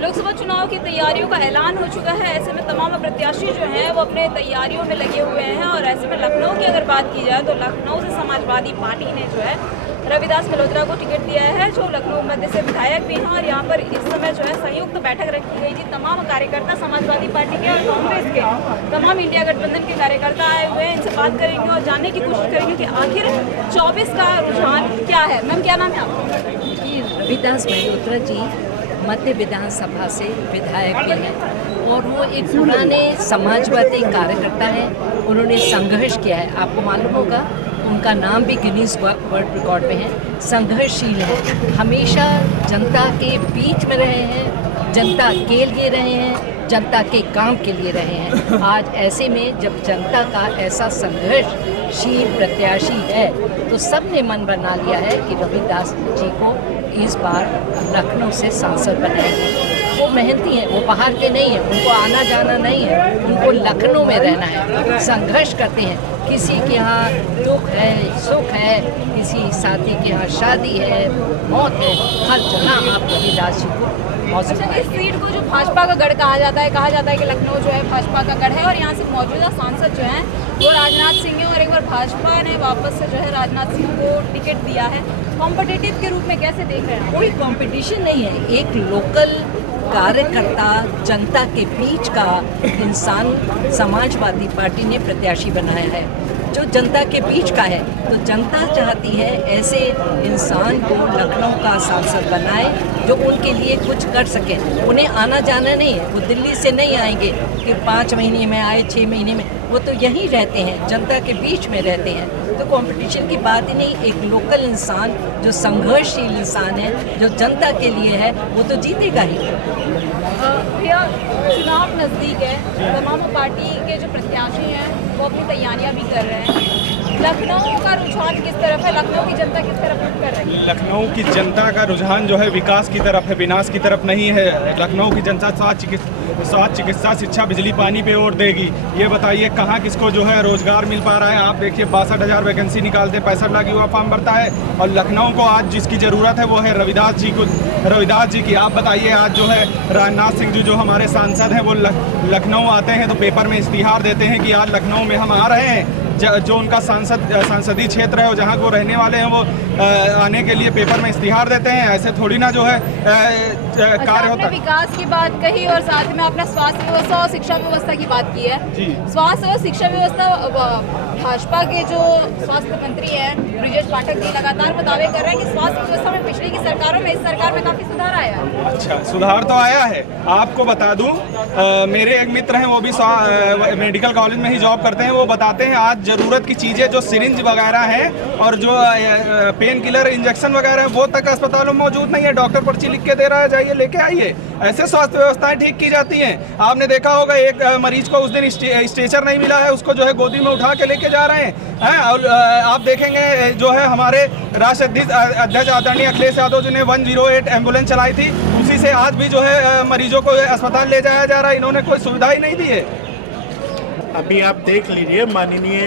लोकसभा चुनाव की तैयारियों का ऐलान हो चुका है। ऐसे में तमाम प्रत्याशी जो हैं वो अपने तैयारियों में लगे हुए हैं और ऐसे में लखनऊ की अगर बात की जाए तो लखनऊ से समाजवादी पार्टी ने जो है रविदास मल्होत्रा को टिकट दिया है, जो लखनऊ मध्य से विधायक भी हैं। और यहाँ पर इस समय जो है संयुक्त बैठक रखी गई थी। तमाम कार्यकर्ता समाजवादी पार्टी के और कांग्रेस के तमाम इंडिया गठबंधन के कार्यकर्ता आए हुए हैं। इनसे बात करेंगे और जानने की कोशिश करेंगे कि आखिर 24 का रुझान क्या है। मैम, क्या नाम है आपका? रविदास मल्होत्रा जी मध्य विधानसभा से विधायक भी हैं और वो एक पुराने समाजवादी कार्यकर्ता हैं। उन्होंने संघर्ष किया है, आपको मालूम होगा उनका नाम भी गिनीज वर्ल्ड रिकॉर्ड में है। संघर्षशील है, हमेशा जनता के बीच में रहे हैं, जनता के लिए रहे हैं, जनता के काम के लिए रहे हैं। आज ऐसे में जब जनता का ऐसा संघर्षशील प्रत्याशी है तो सब ने मन बना लिया है कि रविदास जी को इस बार लखनऊ से सांसद बनाएंगे। वो मेहनती हैं, वो बाहर के नहीं हैं, उनको आना जाना नहीं है, उनको लखनऊ में रहना है। संघर्ष करते हैं, किसी के यहाँ दुख है, सुख है, किसी साथी के यहाँ शादी है, मौत है, हर जगह आप रविदास जी को मौजूद इस सीट को जो भाजपा का गढ़ कहा जाता है कि लखनऊ जो है भाजपा का गढ़ है और यहाँ से मौजूदा सांसद जो हैं वो राजनाथ सिंह हैं। और एक बार भाजपा ने वापस से जो है राजनाथ सिंह को टिकट दिया है। कॉम्पिटिटिव के रूप में कैसे देख रहे हैं? कोई कंपटीशन नहीं है, एक लोकल कार्यकर्ता जनता के बीच का इंसान समाजवादी पार्टी ने प्रत्याशी बनाया है जो जनता के बीच का है। तो जनता चाहती है ऐसे इंसान को लखनऊ का सांसद बनाए जो उनके लिए कुछ कर सके। उन्हें आना जाना नहीं है, वो दिल्ली से नहीं आएंगे कि 5 महीने में आए, 6 महीने में, वो तो यहीं रहते हैं, जनता के बीच में रहते हैं। तो कंपटीशन की बात ही नहीं, एक लोकल इंसान जो संघर्षशील इंसान है, जो जनता के लिए है, वो तो जीतेगा ही। भैया, चुनाव नज़दीक है, तमाम पार्टी के जो प्रत्याशी हैं वो अपनी तैयारियां भी कर रहे हैं। लखनऊ का रुझान किस तरफ है? लखनऊ की जनता किस तरफ रुख कर रही है? लखनऊ की जनता का रुझान जो है विकास की तरफ है, विनाश की तरफ नहीं है। लखनऊ की जनता स्वास्थ्य चिकित्सा शिक्षा बिजली पानी पे वोट देगी। ये बताइए कहाँ किसको जो है रोजगार मिल पा रहा है? आप देखिए 62,000 वैकेंसी निकालते, 65 लाख युवा फॉर्म भरता है और लखनऊ को आज जिसकी ज़रूरत है वो है रविदास जी की। आप बताइए आज जो है राजनाथ सिंह जी जो हमारे सांसद हैं वो लखनऊ आते हैं तो पेपर में इश्तिहार देते हैं कि आज लखनऊ में हम आ रहे हैं। जो उनका सांसदीय क्षेत्र है और जहाँ वो रहने वाले हैं वो आने के लिए पेपर में इश्तिहार देते हैं। ऐसे थोड़ी ना जो है कार्य होता है। विकास की बात कही और साथ में आपने स्वास्थ्य व्यवस्था और शिक्षा व्यवस्था की बात की है। स्वास्थ्य और शिक्षा व्यवस्था, भाजपा के जो स्वास्थ्य मंत्री हैं ब्रिजेश पाठक जी लगातार वो दावे कर रहे हैं कि स्वास्थ्य व्यवस्था में पिछली की सरकारों में इस सरकार में काफी सुधार आया है। अच्छा, सुधार तो आया है। आपको बता दूं, मेरे एक मित्र हैं वो भी मेडिकल कॉलेज में ही जॉब करते हैं। वो बताते हैं आज ज़रूरत की चीज़ें जो सिरिंज वगैरह हैं और जो पेन किलर इंजेक्शन वगैरह है वो तक अस्पतालों में मौजूद नहीं है। डॉक्टर पर्ची लिख के दे रहा है, जाइए लेके आइए। ऐसे स्वास्थ्य व्यवस्थाएं ठीक की जाती हैं। आपने देखा होगा एक मरीज को उस दिन स्ट्रेचर नहीं मिला है, उसको जो है गोदी में उठा के लेके जा रहे हैं। और आप देखेंगे जो है हमारे राष्ट्रीय अध्यक्ष आदरणीय अखिलेश यादव जी ने 108 एम्बुलेंस चलाई थी, उसी से आज भी जो है मरीजों को अस्पताल ले जाया जा रहा है। इन्होंने कोई सुविधा ही नहीं दी है। अभी आप देख लीजिए, माननीय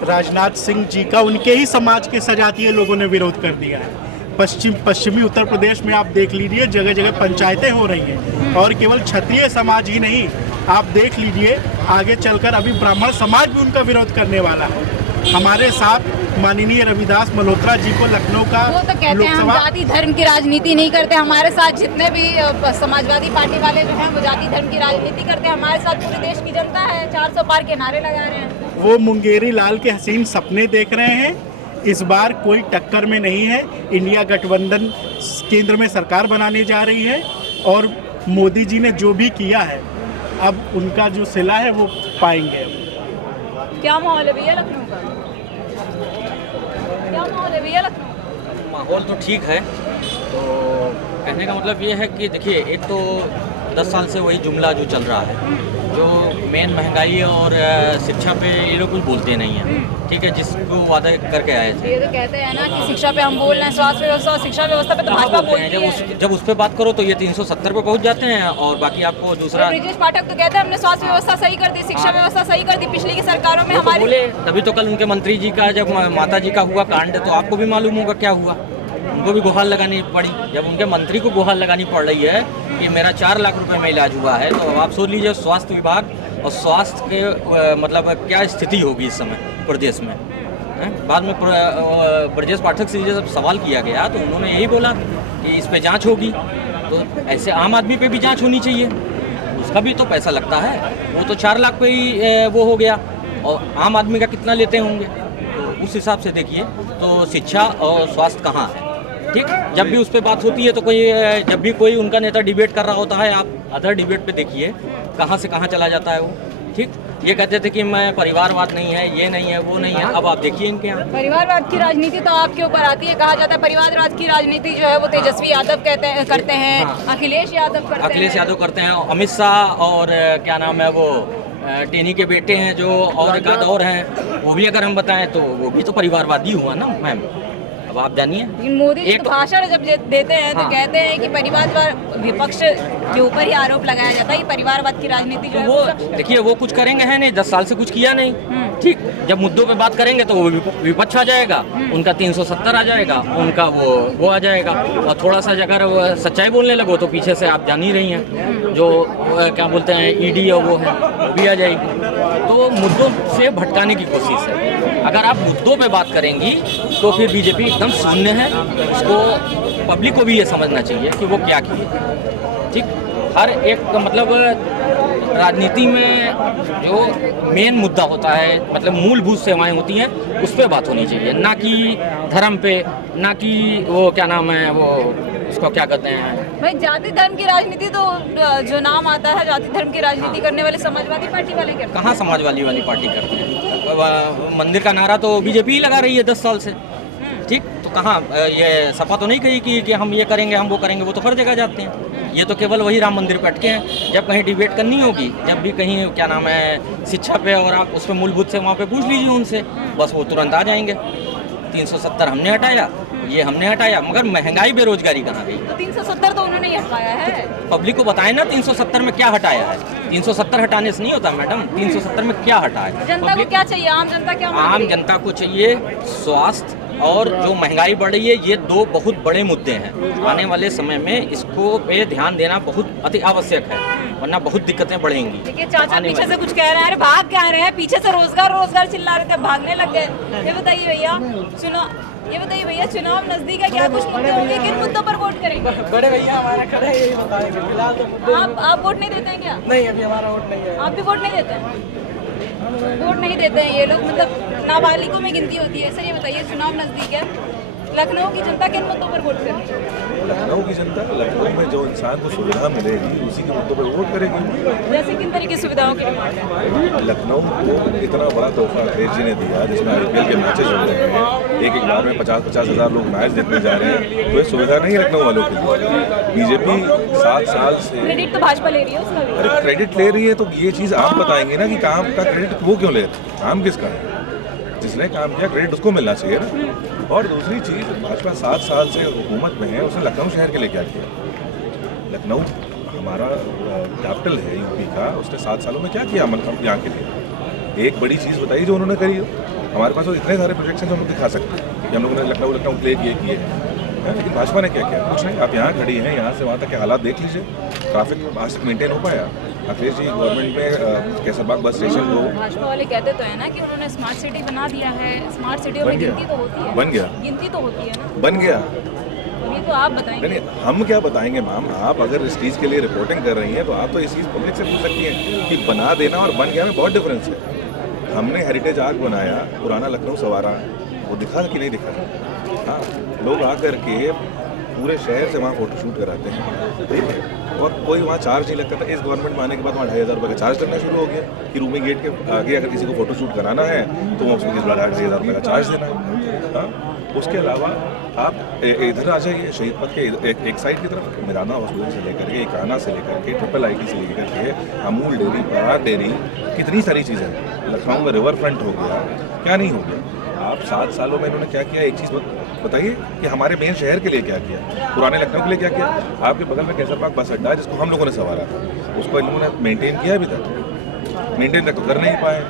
राजनाथ सिंह जी का उनके ही समाज के सजातीय लोगों ने विरोध कर दिया है। पश्चिमी उत्तर प्रदेश में आप देख लीजिए जगह जगह पंचायतें हो रही हैं और केवल क्षत्रिय समाज ही नहीं, आप देख लीजिए आगे चलकर अभी ब्राह्मण समाज भी उनका विरोध करने वाला है। हमारे साथ माननीय रविदास मल्होत्रा जी को लखनऊ का वो तो कहते हैं हम जाति धर्म की राजनीति नहीं करते। हमारे साथ जितने भी समाजवादी पार्टी वाले जो हैं वो जाति धर्म की राजनीति करते हैं। हमारे साथ पूरे देश की जनता है, 400 पार के नारे लगा रहे हैं। वो मुंगेरी लाल के हसीन सपने देख रहे हैं। इस बार कोई टक्कर में नहीं है। इंडिया गठबंधन केंद्र में सरकार बनाने जा रही है और मोदी जी ने जो भी किया है अब उनका जो सिला है वो पाएंगे। क्या माहौल है भैया लखनऊ का? क्या माहौल है भैया लखनऊ का? माहौल तो ठीक है। तो कहने का मतलब ये है कि देखिए, एक तो 10 साल से वही जुमला जो चल रहा है, जो मेन महंगाई और शिक्षा पे ये लोग कुछ बोलते नहीं हैं। ठीक है, जिसको वादा करके आए थे। ये तो कहते हैं ना कि शिक्षा पे हम बोल रहे हैं, स्वास्थ्य व्यवस्था और शिक्षा व्यवस्था पे तो भाजपा बोलती है। जब उस पे बात करो तो ये 370 पे पहुंच जाते हैं और बाकी आपको दूसरा। ब्रिजेश पाठक तो कहते हैं हमने स्वास्थ्य व्यवस्था सही कर दी, शिक्षा व्यवस्था सही कर दी पिछली की सरकारों में हमारी। बोले तभी तो कल उनके मंत्री जी का जब माता जी का हुआ कांड तो आपको भी मालूम होगा क्या हुआ। उनको भी गुहार लगानी पड़ी। जब उनके मंत्री को गुहार लगानी पड़ रही है कि मेरा 4 लाख रुपए में इलाज हुआ है, तो आप सोच लीजिए स्वास्थ्य विभाग और स्वास्थ्य के मतलब क्या स्थिति होगी इस समय प्रदेश में। बाद में ब्रजेश पाठक से जब सवाल किया गया तो उन्होंने यही बोला कि इस पे जांच होगी। तो ऐसे आम आदमी पे भी जांच होनी चाहिए, उसका भी तो पैसा लगता है। वो तो 4 लाख पे ही वो हो गया, और आम आदमी का कितना लेते होंगे। तो उस हिसाब से देखिए तो शिक्षा और स्वास्थ्य कहाँ है। ठीक, जब भी उस पर बात होती है तो कोई जब भी कोई उनका नेता डिबेट कर रहा होता है, आप अदर डिबेट पे देखिए कहाँ से कहाँ चला जाता है वो। ठीक, ये कहते थे कि मैं परिवारवाद नहीं है, ये नहीं है, वो नहीं है। अब आप देखिए इनके यहाँ परिवारवाद की राजनीति तो आपके ऊपर आती है। कहा जाता है परिवारवाद की राजनीति जो है वो तेजस्वी यादव करते हैं, अखिलेश यादव करते हैं, अमित शाह और क्या नाम है वो टेनी के बेटे हैं जो और एक आध और हैं, वो भी अगर हम बताएं तो वो भी तो परिवारवादी हुआ ना मैम। अब आप जानिए मोदी जी तो भाषण जब देते हैं तो कहते हैं कि परिवारवाद विपक्ष के ऊपर ही आरोप लगाया जाता है कि परिवारवाद की राजनीति जो है वो देखिए वो कुछ करेंगे है नहीं, 10 साल से कुछ किया नहीं। ठीक, जब मुद्दों पे बात करेंगे तो वो विपक्ष आ जाएगा, उनका 370 आ जाएगा, उनका वो आ जाएगा। और थोड़ा सा अगर सच्चाई बोलने लगो तो पीछे से आप जान ही रही हैं जो क्या बोलते हैं ईडी और वो है वो भी आ जाएगी। तो मुद्दों से भटकाने की कोशिश है। अगर आप मुद्दों पे बात करेंगी तो फिर बीजेपी एकदम शून्य है। उसको पब्लिक को भी ये समझना चाहिए कि वो क्या किए। ठीक, हर एक मतलब राजनीति में जो मेन मुद्दा होता है, मतलब मूलभूत सेवाएं होती हैं, उस पर बात होनी चाहिए, ना कि धर्म पे, ना कि वो क्या नाम है वो उसको क्या कहते हैं भाई जाति धर्म की राजनीति। तो जो नाम आता है जाति धर्म की राजनीति करने वाले समाजवादी पार्टी वाले करते हैं। कहाँ समाजवादी वाली पार्टी करते हैं? मंदिर का नारा तो बीजेपी ही लगा रही है 10 साल से। ठीक, तो कहाँ ये सपा तो नहीं कही कि हम ये करेंगे, हम वो करेंगे, वो तो हर जगह जाते हैं। ये तो केवल वही राम मंदिर पे अटके हैं। जब कहीं डिबेट करनी होगी, जब भी कहीं क्या नाम है शिक्षा पे और आप उस पर मूलभूत से वहाँ पे पूछ लीजिए उनसे, बस वो तुरंत आ जाएंगे। 370 हमने हटाया, ये हमने हटाया, मगर महंगाई बेरोजगारी कहाँ गई? तो 370 तो उन्होंने ही हटाया है। पब्लिक को बताएं ना 370 में क्या हटाया है। 370 हटाने से नहीं होता मैडम, 370 में क्या हटा है? जनता को क्या चाहिए? आम जनता क्या मांग रही है? आम जनता को चाहिए स्वास्थ्य और जो महंगाई बढ़ रही है, ये 2 बहुत बड़े मुद्दे हैं। आने वाले समय में इसको पे ध्यान देना बहुत अति आवश्यक है, वरना बहुत दिक्कतें बढ़ेंगी। देखिए चाचा पीछे से कुछ कह रहे हैं, अरे भाग क्या रहे हैं, पीछे से रोजगार चिल्ला रहे थे, भागने लग गए। ये बताइए भैया चुनाव नजदीक है, क्या कुछ मुद्दे होंगे? किन मुद्दों पर वोट करेंगे? बड़े भैया हमारे खड़े हैं, यही बताएंगे। फिलहाल तो आप वोट नहीं देते हैं क्या? नहीं, अभी हमारा वोट नहीं है। आप भी वोट नहीं देते हैं? वोट नहीं देते हैं ये लोग, मतलब नाबालिगों में गिनती होती है। सर ये बताइए चुनाव नजदीक है, लखनऊ की जनता किन मुद्दों पर वोट करेगी? लखनऊ की जनता लखनऊ में जो इंसान को सुविधा मिलेगी उसी के मुद्दों पर वोट करेगी। जैसे किन तरह की सुविधाओं की डिमांड है? लखनऊ को इतना बड़ा तोहफा अखिलेश जी ने दिया, जिसमें IPL के मैचेस हो रहे हैं, एक बार में 50-50 हज़ार लोग मैच देखने जा रहे हैं, तो ये सुविधा नहीं है लखनऊ वालों के लिए। बीजेपी 7 साल से क्रेडिट तो भाजपा ले रही है उसका भी। अरे क्रेडिट ले रही है तो ये चीज़ आप बताएंगे ना कि काम का क्रेडिट वो क्यों ले रहे? काम किसका है? जिसने काम किया क्रेडिट उसको मिलना चाहिए ना। और दूसरी चीज़, भाजपा 7 साल से हुकूमत में है, उसने लखनऊ शहर के लिए क्या किया? लखनऊ हमारा कैपिटल है यूपी का, उसने 7 सालों में क्या किया मतलब यहाँ के लिए? एक बड़ी चीज़ बताइए जो उन्होंने करी हो। हमारे पास तो इतने सारे प्रोजेक्ट्स हैं जो हम लोग दिखा सकते हैं कि हम लोगों ने लखनऊ के लिए किए हैं, लेकिन भाजपा ने क्या किया? कुछ नहीं। आप यहाँ खड़ी हैं, यहाँ से वहाँ तक के हालात देख लीजिए। ट्रैफिक आज तक मेंटेन हो पाया? अखिलेश जी गवर्नमेंट में केसरबाग बस स्टेशन को भाजपा वाले कहते तो है ना कि उन्होंने स्मार्ट सिटी बना दिया है। स्मार्ट सिटियों में गिनती तो होती है। बन गया। गिनती तो होती है ना। बन गया। ये तो आप बताएंगे। नहीं, हम क्या बताएंगे मैम? आप अगर इस चीज़ के लिए रिपोर्टिंग कर रही हैं तो आप तो इस चीज़ पब्लिक से पूछ सकती हैं कि बना देना और बन गया में बहुत डिफरेंस है। हमने हेरिटेज आर्क बनाया, पुराना लखनऊ सवारा, वो दिखा कि नहीं दिखा? हाँ, लोग आकर के पूरे शहर से वहाँ फोटोशूट कराते हैं, ठीक है, और कोई वहाँ चार्ज नहीं लगता था। इस गवर्नमेंट में आने के बाद वहाँ 2,500 रुपये का चार्ज करना शुरू हो गया कि रूमी गेट के आगे अगर किसी को फोटोशूट कराना है तो वो उसको 2,500 रुपये का चार्ज देना है। हाँ, उसके अलावा आप इधर आ जाइए शहीद पथ के एक साइड की तरफ, मिराना हॉस्पिटल से लेकर के, एकाना से लेकर के, ट्रिपल IT से लेकर के, अमूल डेयरी, पराग डेयरी, कितनी सारी चीज़ें हैं। लखनऊ में रिवर फ्रंट हो गया, क्या नहीं हो गया? आप 7 सालों में इन्होंने क्या किया? एक चीज़ बताइए कि हमारे मेन शहर के लिए क्या किया, पुराने लखनऊ के लिए क्या किया? आपके बगल में केसरबाग बस अड्डा है जिसको हम लोगों ने संवारा था, उसको इन लोगों ने मेंटेन किया अभी तक? मेंटेन तक तो कर नहीं पाए।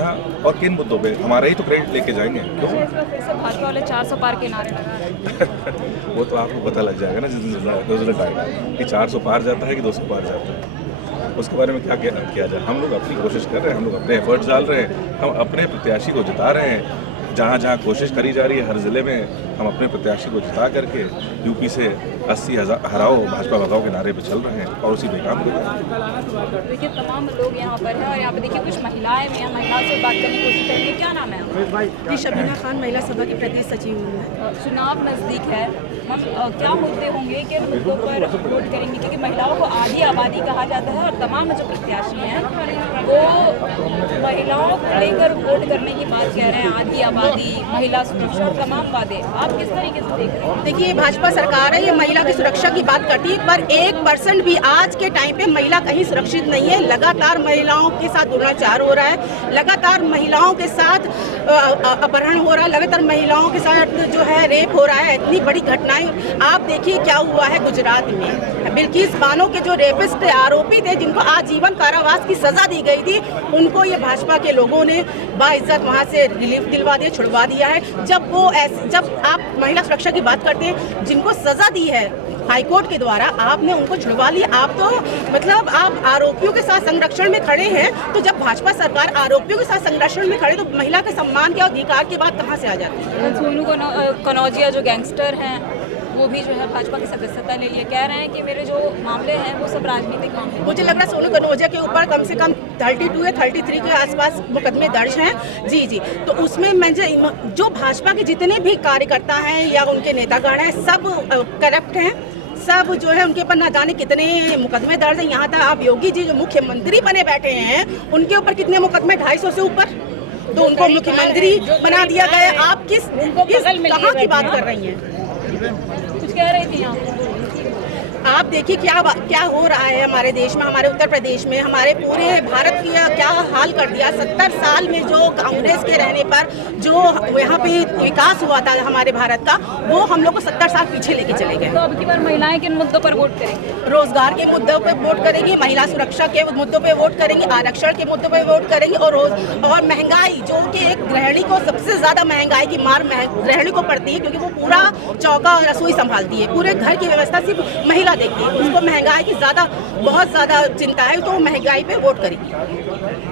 सुविधा और किन मुद्दों पे हमारा ही तो क्रेडिट लेके जाएंगे क्यों? फिर से भाजपा वाले 400 पार के नारे लगा रहे हैं। वो तो आपको पता लग जाएगा ना जिस दिन रिजल्ट आएगा कि 400 पार जाता है कि 200 पार जाता है। उसके बारे में क्या किया जाए? हम लोग अपनी कोशिश कर रहे हैं, हम लोग अपने एफर्ट्स डाल रहे हैं, हम अपने प्रत्याशी को जिता रहे हैं। जहाँ जहाँ कोशिश करी जा रही है हर ज़िले में हम अपने प्रत्याशी को जिता करके यूपी से 80,000 हराओ भाजपा भगाओ के नारे पे चल रहे हैं और उसी पे काम कर रहे हैं। देखिए तमाम लोग यहाँ पर हैं और यहाँ पे देखिए कुछ महिलाएं भी हैं, महिलाओं से बात करने की कोशिश करेंगे। क्या नाम है? जी शबीना खान, महिला सभा की प्रदेश सचिव हूँ मैं। चुनाव नज़दीक है, हम क्या मुद्दे होंगे कि मुद्दों पर वोट करेंगे? क्योंकि महिलाओं को आधी आबादी कहा जाता है और तमाम जो प्रत्याशी हैं वो महिलाओं को लेकर वोट करने की बात कह रहे हैं। आधी आबादी, महिला सुरक्षा और तमाम वादे, आप किस तरीके से देख रहे हैं? देखिए भाजपा सरकार है, ये महिला की सुरक्षा की बात करती है, पर 1% भी आज के टाइम पे महिला कहीं सुरक्षित नहीं है। लगातार महिलाओं के साथ दुराचार हो रहा है, लगातार महिलाओं के साथ अपहरण हो रहा है, लगातार महिलाओं के साथ जो है रेप हो रहा है। इतनी बड़ी घटनाएं आप देखिए क्या हुआ है गुजरात में। बिल्किस बानो के जो रेपिस्ट आरोपी थे जिनको आजीवन कारावास की सजा दी गई थी, उनको ये भाजपा के लोगों ने बाइज्जत वहाँ से रिलीफ दिलवा दिया, छुड़वा दिया है। जब आप महिला सुरक्षा की बात करते हैं, जिनको सजा दी है हाईकोर्ट के द्वारा, आपने उनको छुड़वा लिया। आप तो मतलब आप आरोपियों के साथ संरक्षण में खड़े हैं, तो जब भाजपा सरकार आरोपियों के साथ संरक्षण में खड़े तो महिला के सम्मान के अधिकार की बात कहाँ से आ जाती है? सोनू कनौजिया जो गैंगस्टर हैं वो भी जो है भाजपा की सदस्यता ले लिए, कह रहे हैं कि मेरे जो मामले हैं वो सब राजनीतिक मामले हैं। मुझे लग रहा है सोनू कनौजिया के ऊपर कम से कम 32 या 33 के आसपास मुकदमे दर्ज हैं। जी, तो उसमें मैं जो भाजपा के जितने भी कार्यकर्ता हैं या उनके नेतागण हैं, सब करप्ट हैं, सब जो है उनके ऊपर ना जाने कितने मुकदमे दर्ज हैं। यहाँ तक आप योगी जी जो मुख्यमंत्री बने बैठे हैं, उनके ऊपर कितने मुकदमे, 250 से ऊपर, तो उनको मुख्यमंत्री बना दिया गया। आप किस कहाँ की बात कर रही हैं? कुछ कह रही थी आप? आप देखिए क्या हो रहा है हमारे देश में, हमारे उत्तर प्रदेश में, हमारे पूरे भारत की क्या हाल कर दिया। 70 साल में जो कांग्रेस के रहने पर जो यहाँ पे विकास हुआ था हमारे भारत का, वो हम लोग को 70 साल पीछे लेके चले गए। तो अब की बार महिलाएं किन मुद्दों पर वोट करेंगी? रोजगार के मुद्दों पे वोट करेंगे, महिला सुरक्षा के मुद्दों पे वोट करेंगे, आरक्षण के मुद्दों पे वोट करेंगे और महंगाई, जो कि एक गृहिणी को सबसे ज्यादा महंगाई की मार गृहिणी को पड़ती है, क्योंकि वो पूरा चौका और रसोई संभालती है, पूरे घर की व्यवस्था सिर्फ महिला देखती है। उसको महंगाई की बहुत ज्यादा चिंता है, तो महंगाई पे वोट करेगी।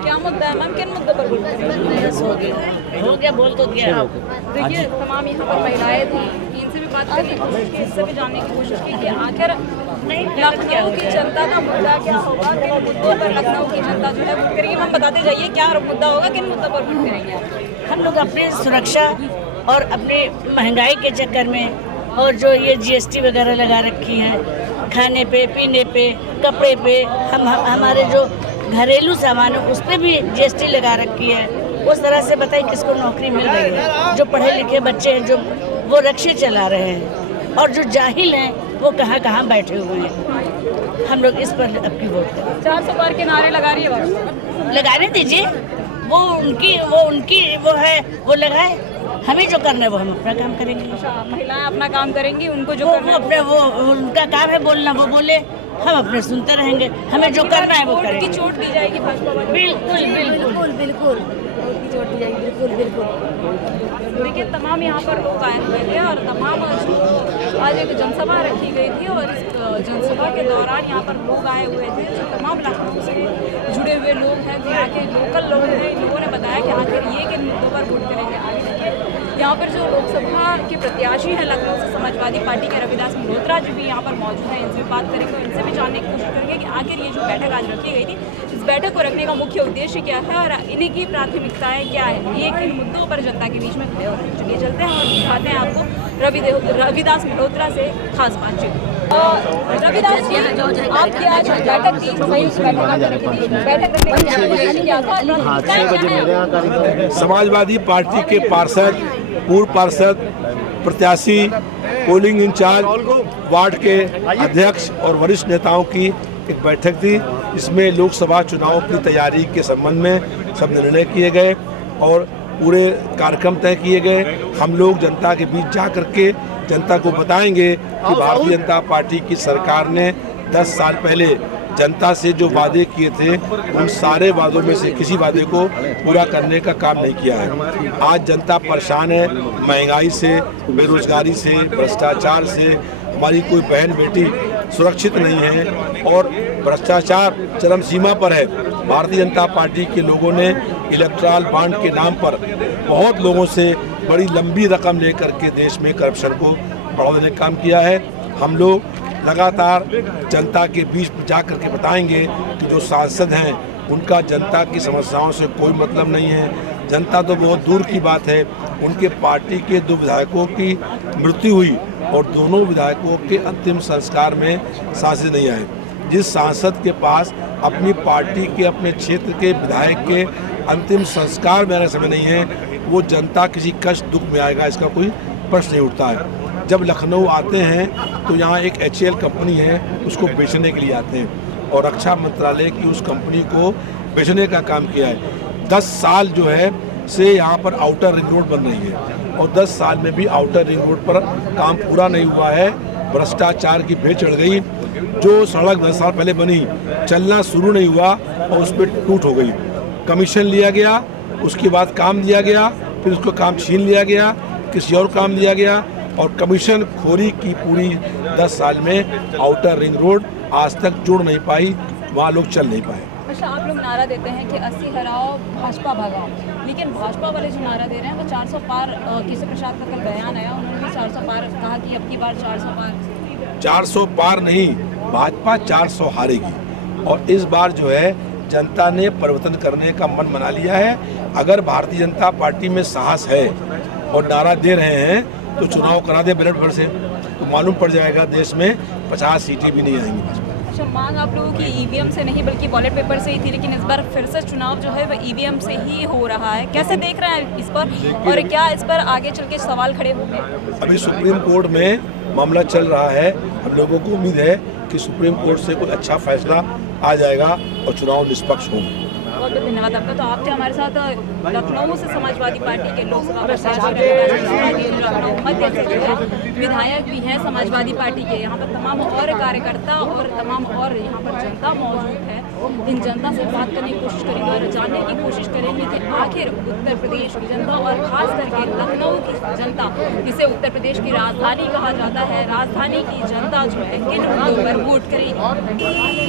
क्या मुद्दा है मैम, किन मुद्दों पर वोट करेंगे? हो गया बोल तो दिया। देखिए तमाम यहाँ पर महिलाएं थी, इनसे भी बात करने की कोशिश की, इससे भी जानने की कोशिश की कि आखिर लखनऊ की जनता का मुद्दा क्या होगा, किन मुद्दों पर लखनऊ की जनता जो है वोट करेगी। हम बताते जाइए क्या मुद्दा होगा, किन मुद्दों पर वोट करेंगे? हम लोग अपनी सुरक्षा और अपने महंगाई के चक्कर में, और जो ये GST वगैरह लगा रखी है खाने पे, पीने पे, कपड़े पे, हमारे जो घरेलू सामान है उस पर भी GST लगा रखी है। उस तरह से बताइए किसको नौकरी मिल रही है? जो पढ़े लिखे बच्चे हैं जो वो रिक्शे चला रहे हैं, और जो जाहिल हैं वो कहाँ कहाँ बैठे हुए हैं। हम लोग इस पर अपनी वोट करें। 400 पार के नारे लगा रही है बाबू, लगाने दीजिए, वो उनकी वो है, वो लगाए। हमें जो करना है वो हम अपना काम करेंगे। महिलाएं अपना काम करेंगी, उनको जो करना है अपने वो उनका काम है बोलना, वो बोले, हम अपने सुनते रहेंगे। हमें जो करना है वो करेंगे। की चोट दी जाएगी भाजपा वालों को? बिल्कुल बिल्कुल बिल्कुल चोट दी जाएगी, बिल्कुल बिल्कुल। देखिए तमाम यहाँ पर लोग आए हुए थे और तमाम आज एक जनसभा रखी गई थी, और इस जनसभा के दौरान यहाँ पर लोग आए हुए थे जो तमाम लखनऊ से जुड़े हुए लोग हैं, जो यहाँ के लोकल लोग हैं। इन लोगों ने बताया कि आखिर ये किन मुद्दों पर वोट करेंगे। आगे देखिए यहाँ पर जो लोकसभा के प्रत्याशी हैं लखनऊ से समाजवादी पार्टी के रविदास मल्होत्रा जी भी यहाँ पर मौजूद हैं, इनसे बात करेंगे और इनसे भी जानने की कोशिश करेंगे कि आखिर ये जो बैठक आज रखी गई थी, इस बैठक को रखने का मुख्य उद्देश्य क्या है और इन्हीं की प्राथमिकताएं क्या है, ये किन मुद्दों पर जनता के बीच में खड़े होते हैं। चलिए चलते हैं और दिखाते हैं आपको रविदास मल्होत्रा से खास बातचीत। रविदास जी, आपकी आज बैठक थी, संयुक्त बैठक रखने की समाजवादी पार्टी के पार्षद, पूर्व पार्षद, प्रत्याशी, पोलिंग इंचार्ज, वार्ड के अध्यक्ष और वरिष्ठ नेताओं की एक बैठक थी। इसमें लोकसभा चुनाव की तैयारी के संबंध में सब निर्णय किए गए और पूरे कार्यक्रम तय किए गए। हम लोग जनता के बीच जा करके जनता को बताएंगे कि भारतीय जनता पार्टी की सरकार ने 10 साल पहले जनता से जो वादे किए थे उन सारे वादों में से किसी वादे को पूरा करने का काम नहीं किया है। आज जनता परेशान है, महंगाई से, बेरोजगारी से, भ्रष्टाचार से। हमारी कोई बहन बेटी सुरक्षित नहीं है और भ्रष्टाचार चरम सीमा पर है। भारतीय जनता पार्टी के लोगों ने इलेक्टोरल बॉन्ड के नाम पर बहुत लोगों से बड़ी लंबी रकम लेकर के देश में करप्शन को बढ़ावा देने का काम किया है। हम लोग लगातार जनता के बीच जा कर के बताएंगे कि जो सांसद हैं उनका जनता की समस्याओं से कोई मतलब नहीं है। जनता तो बहुत दूर की बात है, उनके पार्टी के 2 विधायकों की मृत्यु हुई और दोनों विधायकों के अंतिम संस्कार में सांसद नहीं आए। जिस सांसद के पास अपनी पार्टी के, अपने क्षेत्र के विधायक के अंतिम संस्कार में आने समय नहीं है, वो जनता किसी कष्ट दुख में आएगा, इसका कोई प्रश्न नहीं उठता है। जब लखनऊ आते हैं तो यहाँ एक HAL कंपनी है, उसको बेचने के लिए आते हैं और रक्षा मंत्रालय की उस कंपनी को बेचने का काम किया है। 10 साल जो है से यहाँ पर आउटर रिंग रोड बन रही है और 10 साल में भी आउटर रिंग रोड पर काम पूरा नहीं हुआ है। भ्रष्टाचार की भेंट चढ़ गई। जो सड़क 10 साल पहले बनी, चलना शुरू नहीं हुआ और उस पर टूट हो गई। कमीशन लिया गया, उसके बाद काम दिया गया, फिर उसको काम छीन लिया गया, किसी और काम दिया गया और कमीशन खोरी की पूरी 10 साल में आउटर रिंग रोड आज तक जुड़ नहीं पाई, वहाँ लोग चल नहीं पाए। अच्छा, आप लोग नारा देते हैं कि 80 हराओ भाजपा भगाओ, लेकिन भाजपा वाले जो नारा दे रहे हैं वो 400 पार, केशव प्रसाद का कल बयान आया, उन्होंने भी 400 पार कहा कि अब की बार 400 पार। 400 पार नहीं, भाजपा 400 हारेगी और इस बार जो है जनता ने परिवर्तन करने का मन बना लिया है। अगर भारतीय जनता पार्टी में साहस है और नारा दे रहे हैं तो चुनाव करा दे बैलेट भर से, तो मालूम पड़ जाएगा देश में 50 सीटें भी नहीं आएंगी। अच्छा, मांग आप लोगों की EVM से नहीं बल्कि बैलेट पेपर से ही थी, लेकिन इस बार फिर से चुनाव जो है वो EVM से ही हो रहा है। कैसे देख रहे हैं इस पर और क्या इस पर आगे चल के सवाल खड़े होंगे? अभी सुप्रीम कोर्ट में मामला चल रहा है। हम लोगों को उम्मीद है कि सुप्रीम कोर्ट से कोई अच्छा फैसला आ जाएगा और चुनाव निष्पक्ष होंगे। बहुत बहुत धन्यवाद आपका। तो आप थे हमारे साथ लखनऊ से समाजवादी पार्टी के लोकसभा लखनऊ मध्य से जो है विधायक भी हैं समाजवादी पार्टी के। यहाँ पर तमाम और कार्यकर्ता और तमाम और यहाँ पर जनता मौजूद है। इन जनता से बात करने की कोशिश करेंगे और जानने की कोशिश करेंगे कि आखिर उत्तर प्रदेश की जनता और खास करके लखनऊ की जनता, जिसे उत्तर प्रदेश की राजधानी कहा जाता है, राजधानी की जनता जो है किन मुद्दों पर वोट करेगी।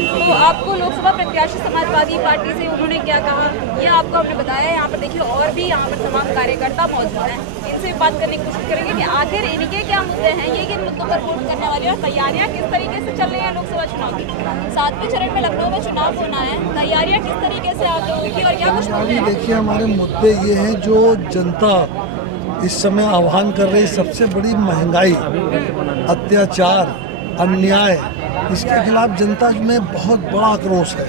तो आपको लोकसभा प्रत्याशी समाजवादी पार्टी से उन्होंने क्या कहा, ये आपको हमने बताया। यहाँ पर देखिए और भी यहाँ पर तमाम कार्यकर्ता मौजूद हैं, इनसे बात करने की कोशिश करेंगे कि आखिर इनके क्या मुद्दे हैं, ये किन मुद्दों पर वोट करने वाले और तैयारियाँ किस तरीके से चल रही हैं लोकसभा चुनाव की। 7वें चरण में लखनऊ में चुनाव होना है, तैयारियाँ किस तरीके से आप लोगों की और क्या कुछ मुद्दे हैं? देखिए, हमारे मुद्दे ये हैं जो जनता इस समय आह्वान कर रही, सबसे बड़ी महंगाई, अत्याचार, अन्याय, इसके खिलाफ जनता में बहुत बड़ा आक्रोश है।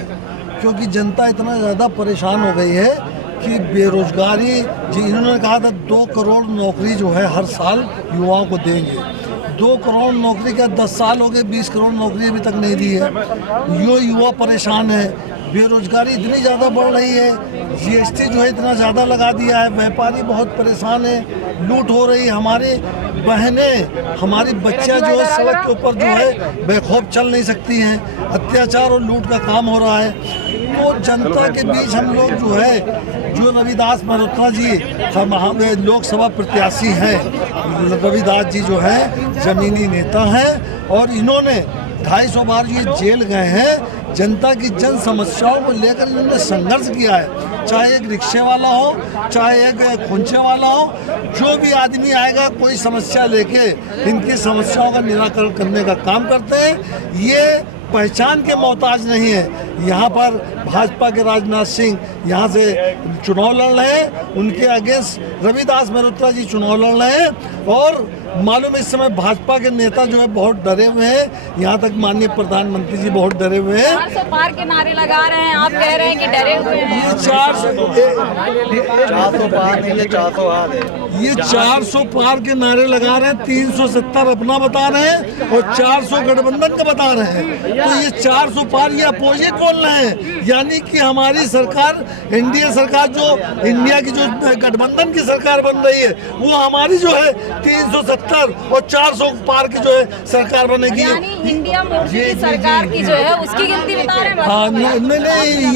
क्योंकि जनता इतना ज़्यादा परेशान हो गई है कि बेरोजगारी, इन्होंने कहा था 2 करोड़ नौकरी जो है हर साल युवाओं को देंगे। 2 करोड़ नौकरी का 10 साल हो गए, 20 करोड़ नौकरी अभी तक नहीं दी है। यो युवा परेशान है, बेरोजगारी इतनी ज़्यादा बढ़ रही है, GST जो है इतना ज़्यादा लगा दिया है, व्यापारी बहुत परेशान है, लूट हो रही है। हमारे बहनें, हमारी बच्चियाँ जो है सड़क के ऊपर जो है बेखौफ चल नहीं सकती हैं, अत्याचार और लूट का काम हो रहा है। तो जनता के बीच हम लोग जो है, जो रविदास मल्होत्रा जी हम लोकसभा प्रत्याशी हैं, रविदास जी जो हैं जमीनी नेता हैं और इन्होंने 250 बार ये जेल गए हैं। जनता की जन समस्याओं को लेकर इन्होंने संघर्ष किया है, चाहे एक रिक्शे वाला हो, चाहे एक खुंचे वाला हो, जो भी आदमी आएगा कोई समस्या लेके इनकी समस्याओं का निराकरण करने का काम करते हैं। ये पहचान के मोहताज नहीं है। यहाँ पर भाजपा के राजनाथ सिंह यहाँ से चुनाव लड़ रहे हैं, उनके अगेंस्ट रविदास मल्होत्रा जी चुनाव लड़ रहे हैं और मालूम इस समय भाजपा के नेता जो है बहुत डरे हुए हैं। यहाँ तक माननीय प्रधानमंत्री जी बहुत डरे हुए हैं। 400 पार के नारे लगा रहे हैं, आप कह रहे हैं कि डरे हुए हैं। ये 400 पार के नारे लगा रहे हैं, 370 अपना बता रहे हैं और 400 गठबंधन का बता रहे हैं। तो ये 400 पार ये अपोजिट बोल रहे हैं, यानी कि हमारी सरकार, एनडीए सरकार जो इंडिया की जो गठबंधन की सरकार बन रही है, वो हमारी जो है 370 169 और 400 पार की जो है सरकार बनेगी। यानी इंडिया मोदी की सरकार की जो है उसकी गिनती बता रहे हैं। हाँ नहीं,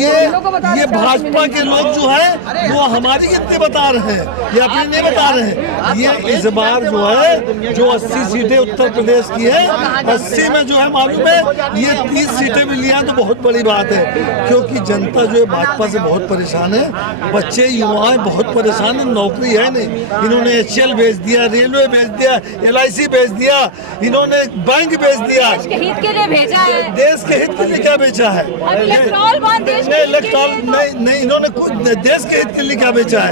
ये भाजपा के लोग जो है वो हमारी गिनती बता रहे हैं, ये अपनी नहीं बता रहे हैं। ये इस बार जो है जो 80 सीटें उत्तर प्रदेश की है, 80 में जो है मालूम है ये 30 सीटें भी लिया तो बहुत बड़ी बात है, क्योंकि जनता जो है भाजपा से बहुत परेशान है। बच्चे युवाएं बहुत परेशान है, नौकरी है नहीं। इन्होंने HCL बेच दिया, रेलवे बेच दिया, LIC बेच दिया, इन्होंने बैंक बेच दिया। देश के हित के लिए भेजा है। देश के हित के लिए क्या बेचा है? इलेक्ट्रॉल बॉन्ड देश के हित के लिए नहीं, इन्होंने कुछ देश के हित के लिए क्या बेचा है?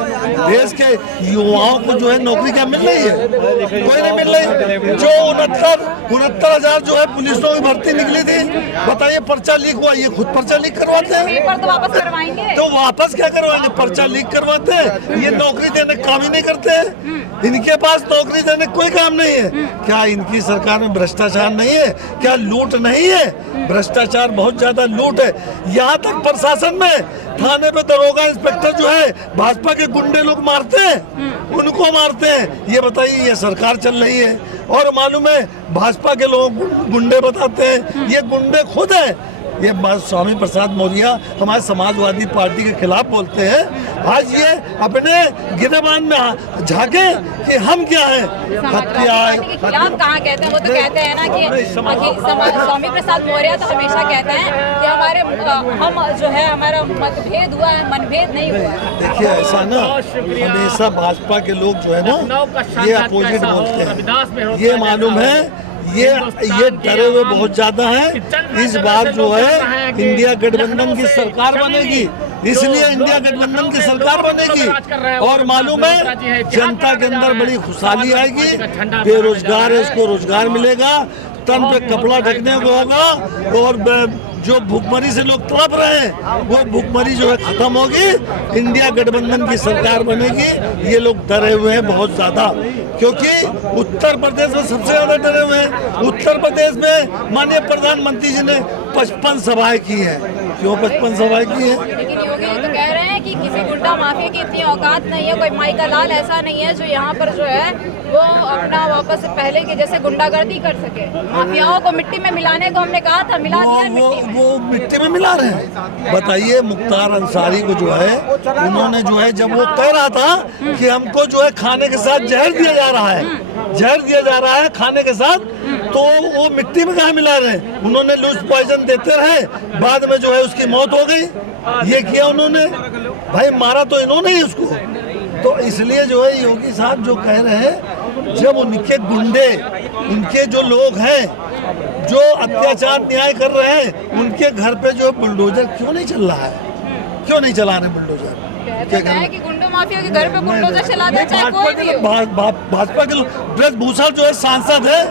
देश के युवाओं को जो है नौकरी क्या मिल रही है? कोई नहीं मिल रही। जो 69,000 जो है पुलिसों की भर्ती निकली थी, बताइए पर्चा लीक हुआ, ये खुद पर्चा लीक करवाते हैं। पेपर तो वापस करवाएंगे। तो वापस क्या करवाएंगे? पर्चा लीक करवाते हैं। ये नौकरी देने काम ही नहीं करते हैं। इनके पास नौकरी देने कोई काम नहीं है। क्या इनकी सरकार में भ्रष्टाचार नहीं है? क्या लूट नहीं है? भ्रष्टाचार बहुत ज्यादा लूट है। यहाँ तक प्रशासन में थाने पे दरोगा इंस्पेक्टर जो है भाजपा के गुंडे लोग मारते हैं, उनको मारते हैं। ये बताइए ये सरकार चल रही है और मालूम है भाजपा के लोग गुंडे बताते हैं, ये गुंडे खुद हैं। ये स्वामी प्रसाद मौर्य हमारे समाजवादी पार्टी के खिलाफ बोलते हैं। आज ये अपने गिरेबान में झाके कि हम क्या हैं, हत्या के खिलाफ कहाँ कहते हैं? वो तो कहते हैं ना कि स्वामी प्रसाद मौर्य तो हमेशा कहते हैं कि हम जो है हमारा मतभेद हुआ है, मनभेद नहीं हुआ। देखिए ऐसा ना हमेशा भाजपा के लोग जो है ना ये अपोजिट बोलते हैं। ये मालूम है ये डरे हुए बहुत ज्यादा है। इस बार जो है इंडिया गठबंधन की सरकार बनेगी, इसलिए इंडिया गठबंधन की सरकार बनेगी। और मालूम है जनता के अंदर बड़ी खुशहाली आएगी। बेरोजगार है उसको रोजगार मिलेगा, तन पे कपड़ा ढकने को होगा, और जो भूखमरी से लोग तड़प रहे हैं वो भूखमरी जो है खत्म होगी। इंडिया गठबंधन की सरकार बनेगी। ये लोग डरे हुए हैं बहुत ज्यादा, क्योंकि उत्तर प्रदेश में सबसे ज्यादा डरे हुए हैं। उत्तर प्रदेश में माननीय प्रधानमंत्री जी ने 55 सभाएं की है। क्यों 55 सभाएं की है? लेकिन योगी तो कह रहे हैं कि किसी गुंडा माफिया की इतनी औकात नहीं है, कोई माई का लाल ऐसा नहीं है जो यहाँ पर जो है वो अपना वापस पहले के जैसे गुंडागर्दी कर सके। माफियाओं को मिट्टी में मिलाने को हमने कहा था, मिला दिया मिट्टी में। वो मिट्टी में मिला रहे हैं। बताइए मुख्तार अंसारी को जो है उन्होंने जो है जब वो कह रहा था कि हमको जो है खाने के साथ जहर दिया जा रहा है, जहर दिया जा रहा है खाने के साथ, तो वो मिट्टी में कहाँ मिला रहे हैं? उन्होंने लूज पॉइजन देते रहे, बाद में जो है उसकी मौत हो गई। ये किया उन्होंने, भाई मारा तो इन्होंने ही उसको। तो इसलिए जो है योगी साहब जो कह रहे हैं, जब उनके गुंडे, उनके जो लोग हैं जो अत्याचार न्याय कर रहे हैं, उनके घर पे जो बुलडोजर क्यों नहीं चल रहा है? क्यों नहीं चला रहे बुलडोजर? कि गुंडा माफिया के घर पे बुलडोजर चला दे, चाहे कोई भी हो। भाजपा के ब्रजभूषण जो है सांसद है,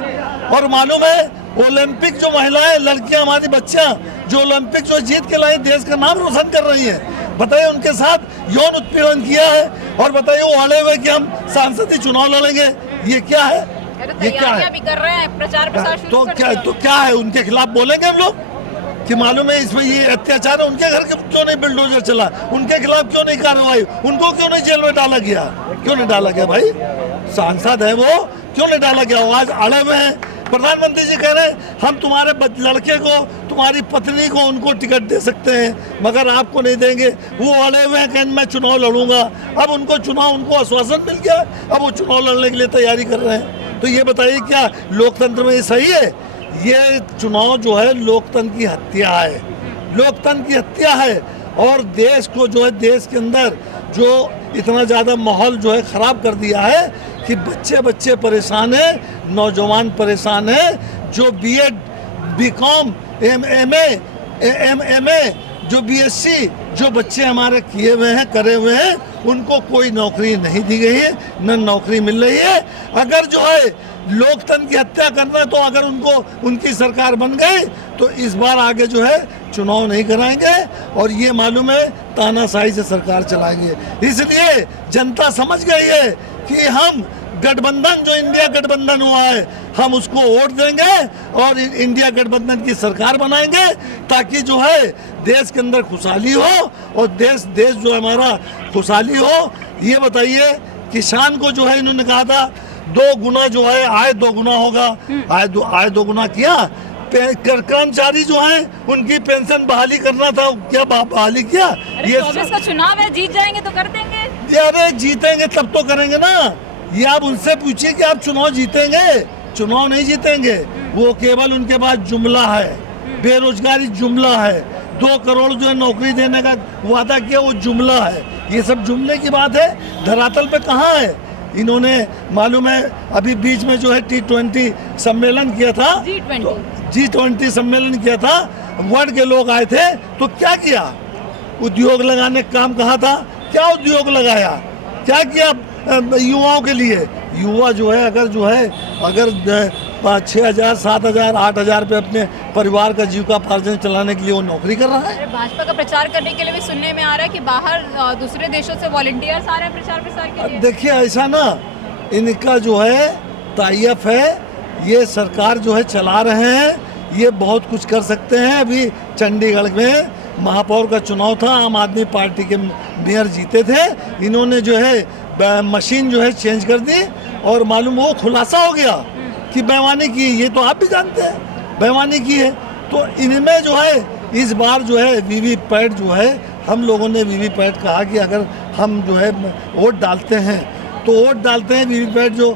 और मालूम है ओलंपिक जो महिलाएं, लड़कियां, हमारी बच्चियां जो ओलंपिक जो जीत के लाई देश का नाम रोशन कर रही है, बताइए उनके साथ यौन उत्पीड़न किया है, और बताइए वो अड़े हुए कि हम सांसदीय चुनाव लड़ेंगे। ये क्या है? ये क्या है? भी कर रहे हैं, प्रचार प्रसार तो क्या है? उनके खिलाफ बोलेंगे हम लोग कि मालूम है इसमें ये अत्याचार है, उनके घर के क्यों नहीं बुलडोजर चला? उनके खिलाफ क्यों नहीं कार्रवाई? उनको क्यों नहीं जेल में डाला गया? क्यों नहीं डाला गया? भाई सांसद है वो, क्यों नहीं डाला गया? वो आज अड़े हुए हैं। प्रधानमंत्री जी कह रहे हैं हम तुम्हारे लड़के को, तुम्हारी पत्नी को, उनको टिकट दे सकते हैं, मगर आपको नहीं देंगे। वो अड़े हुए हैं कि मैं चुनाव लड़ूंगा। अब उनको आश्वासन मिल गया, अब वो चुनाव लड़ने के लिए तैयारी कर रहे हैं। तो ये बताइए क्या लोकतंत्र में ये सही है? ये चुनाव जो है लोकतंत्र की हत्या है, लोकतंत्र की हत्या है। और देश को जो है, देश के अंदर जो इतना ज़्यादा माहौल जो है ख़राब कर दिया है कि बच्चे परेशान हैं, नौजवान परेशान हैं। जो BEd, BCom, MA, जो BSc जो बच्चे हमारे किए हुए हैं, करे हुए हैं, उनको कोई नौकरी नहीं दी गई है, न नौकरी मिल रही है। अगर जो है लोकतंत्र की हत्या करना है, तो अगर उनकी सरकार बन गई तो इस बार आगे जो है चुनाव नहीं कराएंगे, और ये मालूम है तानाशाही से सरकार चलाएंगे। इसलिए जनता समझ गई है कि हम गठबंधन, जो इंडिया गठबंधन हुआ है, हम उसको वोट देंगे और इंडिया गठबंधन की सरकार बनाएंगे, ताकि जो है देश के अंदर खुशहाली हो, और देश जो हमारा खुशहाली हो। ये बताइए किसान को जो है इन्होंने कहा था 2 गुना जो है आय 2 गुना होगा, आय 2 गुना किया। कर्मचारी जो हैं उनकी पेंशन बहाली करना था, क्या बहाली किया? ये 24 का चुनाव है, जीत जाएंगे तो कर देंगे। अरे जीतेंगे तब तो करेंगे ना। ये आप उनसे पूछिए कि आप चुनाव जीतेंगे? चुनाव नहीं जीतेंगे, वो केवल उनके पास जुमला है, बेरोजगारी जुमला है, 2 करोड़ जो है नौकरी देने का वादा किया वो जुमला है। ये सब जुमले की बात है, धरातल पे कहाँ है? इन्होंने मालूम है अभी बीच में जो है T20 सम्मेलन किया था, G20 सम्मेलन किया था, वर्ल्ड के लोग आए थे, तो क्या किया? उद्योग लगाने का काम कहा था, क्या उद्योग लगाया, क्या किया युवाओं के लिए? युवा जो है अगर 6,000, 7,000, 8,000 पे अपने परिवार का जीविकापार्जन चलाने के लिए वो नौकरी कर रहा है। भाजपा का प्रचार करने के लिए भी सुनने में आ रहा है कि बाहर दूसरे देशों से वॉलंटियर्स आ रहे हैं प्रचार प्रसार के लिए। देखिए ऐसा ना, इनका जो है तायफ है, ये सरकार जो है चला रहे हैं, ये बहुत कुछ कर सकते हैं। अभी चंडीगढ़ में महापौर का चुनाव था, आम आदमी पार्टी के मेयर जीते थे, इन्होंने जो है मशीन जो है चेंज कर दी और मालूम वो खुलासा हो गया कि बेईमानी की। ये तो आप भी जानते हैं बेईमानी की है। तो इनमें जो है इस बार जो है वीवीपैट जो है, हम लोगों ने वीवीपैट कहा कि अगर हम जो है वोट डालते हैं तो वोट डालते हैं, वीवीपैट जो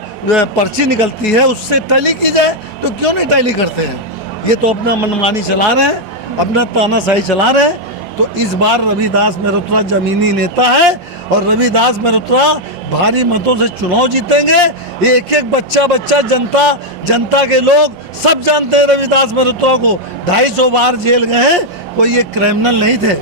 पर्ची निकलती है उससे टैली की जाए, तो क्यों नहीं टैली करते हैं? ये तो अपना मनमानी चला रहे हैं, अपना तानाशाही चला रहे हैं। तो इस बार रविदास मेहरोत्रा जमीनी नेता है और रविदास मेहरोत्रा भारी मतों से चुनाव जीतेंगे। एक एक बच्चा जनता के लोग सब जानते हैं रविदास मेहरोत्रा को। 250 बार जेल गए, कोई ये क्रिमिनल नहीं थे।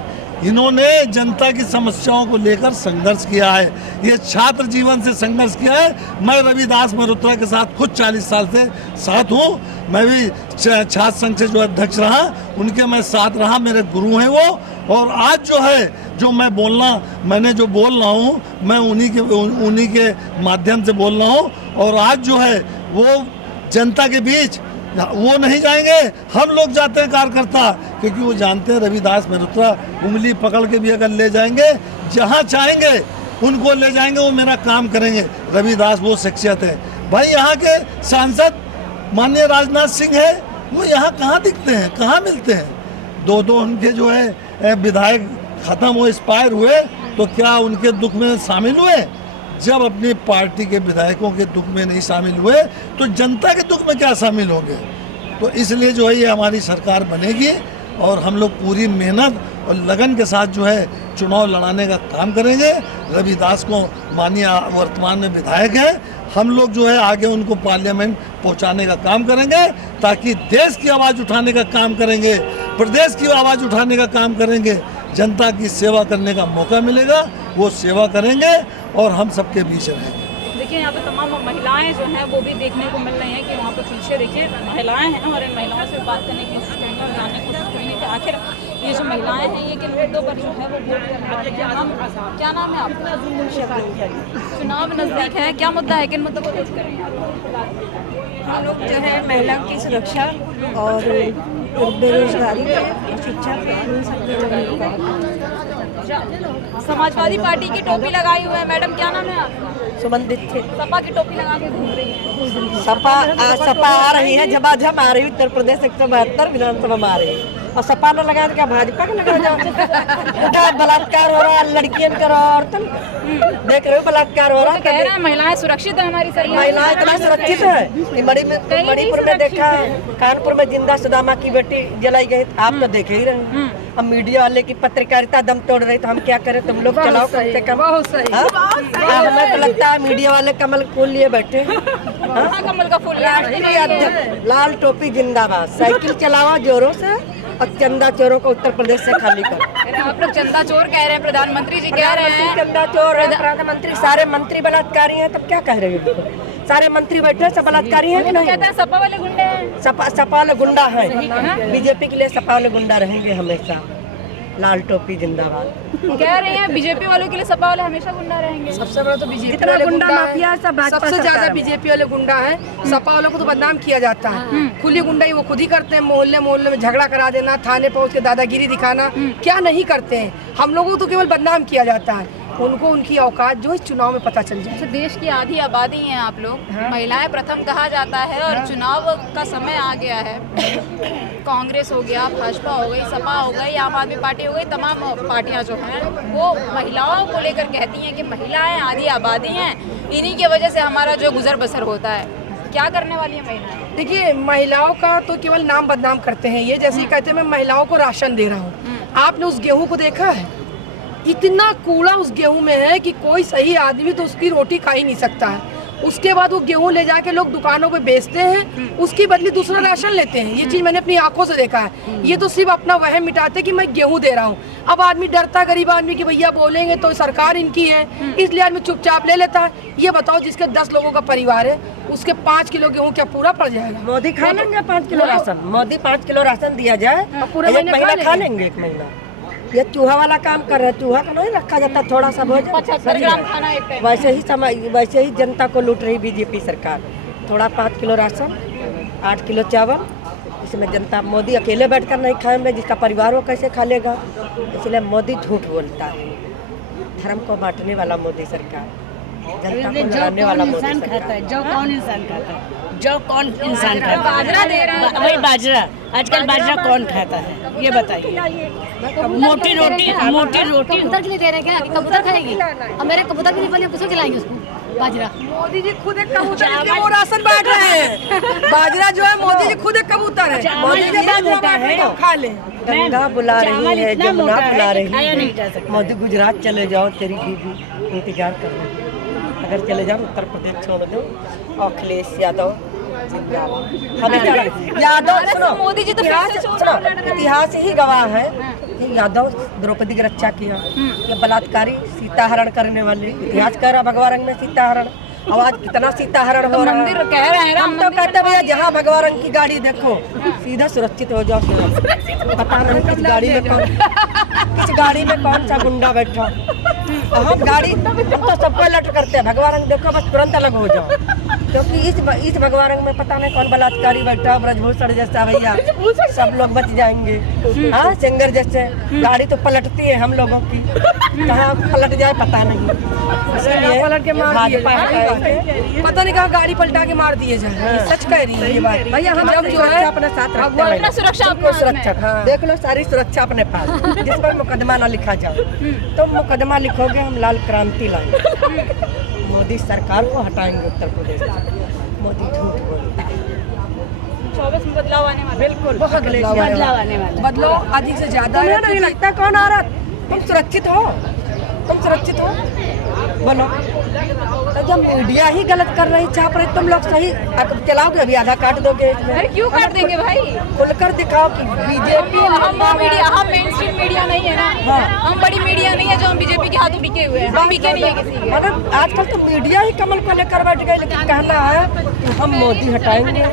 इन्होंने जनता की समस्याओं को लेकर संघर्ष किया है, ये छात्र जीवन से संघर्ष किया है। मैं रविदास मेहरोत्रा के साथ खुद 40 साल से साथ हूँ। मैं भी छात्र संघ से जो अध्यक्ष रहा, उनके मैं साथ रहा, मेरे गुरु हैं वो। और आज जो है जो मैंने जो बोल रहा हूँ, मैं उन्हीं के माध्यम से बोल रहा हूँ। और आज जो है वो जनता के बीच वो नहीं जाएंगे, हम लोग जाते हैं कार्यकर्ता, क्योंकि वो जानते हैं रविदास मेहरोत्रा उंगली पकड़ के भी अगर ले जाएंगे, जहाँ चाहेंगे उनको ले जाएंगे, वो मेरा काम करेंगे। रविदास वो शख्सियत है भाई। यहाँ के सांसद माननीय राजनाथ सिंह है, वो यहाँ कहाँ दिखते हैं, कहाँ मिलते हैं? 2 उनके जो है विधायक ख़त्म हुए, एक्सपायर हुए, तो क्या उनके दुख में शामिल हुए? जब अपनी पार्टी के विधायकों के दुख में नहीं शामिल हुए तो जनता के दुख में क्या शामिल होंगे? तो इसलिए जो है ये हमारी सरकार बनेगी और हम लोग पूरी मेहनत और लगन के साथ जो है चुनाव लड़ाने का काम करेंगे। रविदास को माननीय वर्तमान में विधायक है, हम लोग जो है आगे उनको पार्लियामेंट पहुंचाने का काम करेंगे, ताकि देश की आवाज़ उठाने का काम करेंगे, प्रदेश की आवाज़ उठाने का काम करेंगे। जनता की सेवा करने का मौका मिलेगा, वो सेवा करेंगे और हम सबके बीच रहेंगे। देखिए यहाँ पे तमाम महिलाएं जो हैं वो भी देखने को मिल रही हैं कि वहाँ पर पीछे देखिए महिलाएं हैं और इन महिलाओं से बात करने की कोशिश करेंगे और जानने की कोशिश करेंगे कि आखिर ये जो महिलाएं हैं ये किन मुद्दों पर जो है वो वोट कर रही हैं। क्या नाम है आपका? चुनाव नज़दीक है, क्या मुद्दा है, किन मुद्दों पर वोट कर रही हैं? हम लोग जो है महिलाओं की सुरक्षा और बेरोजगारी पे, शिक्षा पे, इन सब समाजवादी पार्टी की टोपी लगाई हुई है मैडम, क्या नाम है आपका? सुमंदित थे। सपा की टोपी लगा के घूम रही है। सपा आ रही है, झमाझम आ रही है। उत्तर प्रदेश 172 विधानसभा में आ रही है और सपा ने लगाया तो क्या भाजपा का लगा जाओ? क्या बलात्कार हो रहा है लड़कियों का, औरतन देख रहे हो बलात्कार हो रहा है। कह रहे हैं महिलाएं सुरक्षित है हमारी सरकार, महिलाएं इतना सुरक्षित है। मणिपुर में देखा है, कानपुर में जिंदा सुदामा की बेटी जलाई गई, आप तो देखे ही रहे। हम मीडिया वाले की पत्रकारिता दम तोड़ रही, तो हम क्या करें? तुम लोग चलाओ कम से कम। हमें तो लगता है मीडिया वाले कमल फूल लिए बैठे। कमल का फूल राष्ट्रीय अध्यक्ष लाल टोपी जिंदाबाद, साइकिल चलाओ जोरों से और चंदा चोरों को उत्तर प्रदेश से खाली कर। आप लोग चंदा चोर कह रहे हैं, प्रधानमंत्री जी कह रहे हैं चंदा चोर है, प्रधानमंत्री सारे मंत्री बलात्कारी हैं, तब क्या कह रहे हो? सारे मंत्री बैठे सब बलात्कारी हैं कि नहीं? कहते हैं सपा वाले गुंडे हैं। सपा वाले गुंडा हैं, बीजेपी के लिए सपा वाले गुंडा रहेंगे हमेशा। लाल टोपी जिंदाबाद कह रहे हैं, बीजेपी वालों के लिए सपा वाले हमेशा गुंडा रहेंगे। सबसे बड़ा तो बीजेपी वाले गुंडा माफिया है, सबसे ज्यादा बीजेपी वाले गुंडा है। सपा वालों को तो बदनाम किया जाता है, खुली गुंडाई वो खुद ही करते हैं। मोहल्ले मोहल्ले में झगड़ा करा देना, थाने पहुंच के दादागिरी दिखाना, क्या नहीं करते हैं। हम लोगों को तो केवल बदनाम किया जाता है। उनको उनकी औकात जो इस चुनाव में पता चल जाए। तो देश की आधी आबादी हैं आप लोग, महिलाएं प्रथम कहा जाता है और चुनाव का समय आ गया है। कांग्रेस हो गया, भाजपा हो गई, सपा हो गई, आम आदमी पार्टी हो गई, तमाम पार्टियां जो हैं वो महिलाओं को लेकर कहती हैं कि महिलाएं आधी आबादी हैं, इन्हीं की वजह से हमारा जो गुजर बसर होता है। क्या करने वाली है महिलाएं? देखिए, महिलाओं का तो केवल नाम बदनाम करते हैं ये, जैसे ही कहते हैं मैं महिलाओं को राशन दे रहा हूँ। आपने उस गेहूं को देखा है? इतना कूड़ा उस गेहूं में है कि कोई सही आदमी तो उसकी रोटी खा ही नहीं सकता है। उसके बाद वो गेहूं ले जाके लोग दुकानों पे बेचते हैं, उसकी बदली दूसरा राशन लेते हैं। ये चीज़ मैंने अपनी आंखों से देखा है। ये तो सिर्फ अपना वहम मिटाते कि मैं गेहूं दे रहा हूँ। अब आदमी डरता, गरीब आदमी की भैया बोलेंगे तो सरकार इनकी है, इसलिए आदमी चुपचाप ले लेता है। ये बताओ, जिसके 10 लोगों का परिवार है उसके 5 किलो गेहूं क्या पूरा पड़ जाएगा? मोदी खा लेंगे 5 kilo ration. Modi 5 kilo ration दिया जाए, पूरा महीना खा लेंगे। 1 महीना ये चूहा वाला काम कर रहे हैं। चूहा का नहीं रखा जाता थोड़ा सा भोजन, 75 ग्राम खाना एक टाइम। वैसे ही जनता को लूट रही बीजेपी सरकार। थोड़ा 5 किलो राशन, 8 किलो चावल, इसमें जनता, मोदी अकेले बैठकर नहीं खाएंगे, जिसका परिवार वो कैसे खा लेगा? इसलिए मोदी झूठ बोलता है। धर्म को बांटने वाला मोदी सरकार, जनता को लड़ाने वाला मोदी सरकार। जो कौन इंसान खाता है? जो कौन इंसान खाता है? बाजरा दे रहे हैं, वही बाजरा। आजकल बाजरा कौन खाता है ये बताइए? मोटी रोटी कबूतर के लिए दे रहे हैं क्या? कबूतर खाएगी? अब मेरे कबूतर के लिए पहले किसको खिलाएंगे उसको बाजरा? मोदी जी खुद एक कबूतर है, वो राशन बांट रहे हैं। बाजरा जो है, मोदी जी खुद एक कबूतर है। मोदी जी बाजरा बांट रहे हैं, खा ले। गंगा बुला रही है, जमुना बुला रही है। मोदी गुजरात चले जाओ, तेरी बीबी इंतजार कर रही है। अगर चले जाओ उत्तर प्रदेश छोड़ दो, अखिलेश यादव यादव सुनो, मोदी जी तो इतिहास ही गवाह है कि यादव द्रौपदी की रक्षा किया। ये बलात्कारी, सीता हरण करने वाले, इतिहास कह रहा भगवान में सीता हरण। आवाज कितना सीता हरण हो रहा है। कह रहे हैं हम तो कहते भैया जहाँ भगवान की गाड़ी देखो सीधा सुरक्षित हो जाओ। पता नहीं किस गाड़ी में कौन सा गुंडा बैठा। हम तो सबको अलर्ट करते हैं, भगवान देखो बस तुरंत अलग हो जाओ, क्योंकि इस भगवान में पता नहीं कौन बलात्कारी बैठा, ब्रजभूषण जैसा भैया, सब लोग बच जाएंगे। हाँ, सिंगर जैसे गाड़ी तो पलटती है हम लोगों की, कहाँ पलट जाए पता नहीं। पता नहीं कहाँ गाड़ी पलटा के मार दिए जाए। सच कह रही है ये बात भैया। हम जो है अपने साथ रखते हैं, सुरक्षा देख लो, सारी सुरक्षा अपने पास। जिस पर मुकदमा ना लिखा जाए तो मुकदमा लिखोगे हम लाल क्रांति लाएंगे। मोदी सरकार को हटाएंगे उत्तर प्रदेश से। मोदी झूठ बोलता है। 24 में बदलाव आने वाला। बिल्कुल बहुत बदलाव आने वाला। बदलाव अधिक से ज्यादा है। नहीं लगता कौन आ रहा? तुम सुरक्षित हो? तुम सुरक्षित हो? बोलो। तो जब मीडिया ही गलत कर रही, चाप रही, तुम लोग सही चलाओगे, अभी आधा काट दोगे। अरे क्यों काट देंगे भाई? खुलकर दिखाओ कि बीजेपी। हम मेन स्ट्रीम मीडिया नहीं है ना। हम बड़ी मीडिया नहीं है जो हम बीजेपी के हाथों बिके हुए हैं। हम बिके नहीं है किसी के। मतलब आजकल तो मीडिया ही कमल को लेकर बैठ गई, लेकिन कहना है कि हम मोदी हटाएंगे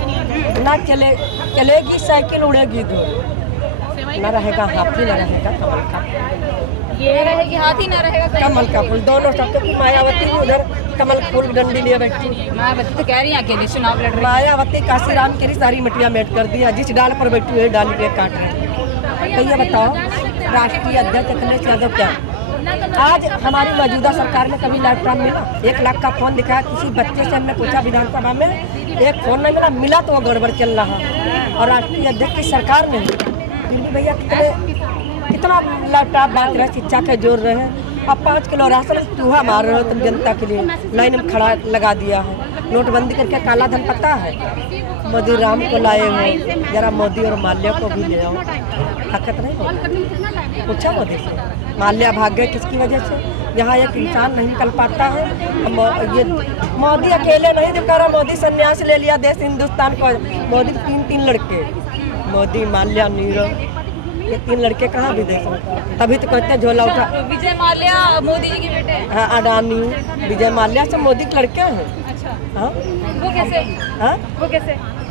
ना, चलेगी साइकिल, उड़ेगी दूर, न रहेगा हाथी, न रहेगा कमल का, ये रहेगी हाथी, न रहेगा कमल का फूल। दोनों सब, क्योंकि मायावती भी उधर कमल फूल डंडी लिए बैठी। मायावती तो कह रही है अकेले चुनाव लड़ रही है। मायावती काशीराम की सारी मटिया मेट कर दिया। जिस डाल पर बैठी हुई डाली के काट रहे। तो ये बताओ, राष्ट्रीय अध्यक्ष अखिलेश यादव क्या आज हमारी मौजूदा सरकार में कभी लैपटॉप मिला? 1 लाख का फोन दिखाया किसी बच्चे से, हमने पूछा विधानसभा में, एक फोन नहीं मिला तो वो गड़बड़ चल रहा। और राष्ट्रीय अध्यक्ष की सरकार में फिर भी भैया कितना लैपटॉप बांट रहे, शिक्षा के जोड़ रहे हैं। अब 5 किलो राशन चूहा मार रहे हो तुम जनता के लिए, लाइन में खड़ा लगा दिया है। नोटबंदी करके काला धन पता है, मोदी राम को लाए हो, जरा मोदी और माल्या को भी ले आओ। ताकत नहीं पूछा मोदी से, माल्या भाग गए किसकी वजह से? यहाँ एक इंसान नहीं निकल पाता है। ये मोदी अकेले नहीं दिखा रहा, मोदी संन्यास ले लिया देश हिंदुस्तान को। मोदी 3 लड़के, मोदी, माल्या, नीरव, ये 3 लड़के कहाँ विदेश में? तभी तो कहते हैं झोला उठा। विजय माल्या मोदी जी के बेटे हैं। हाँ, अडानी, विजय माल्या सब मोदी के लड़के हैं। हाँ, वो कैसे? हाँ,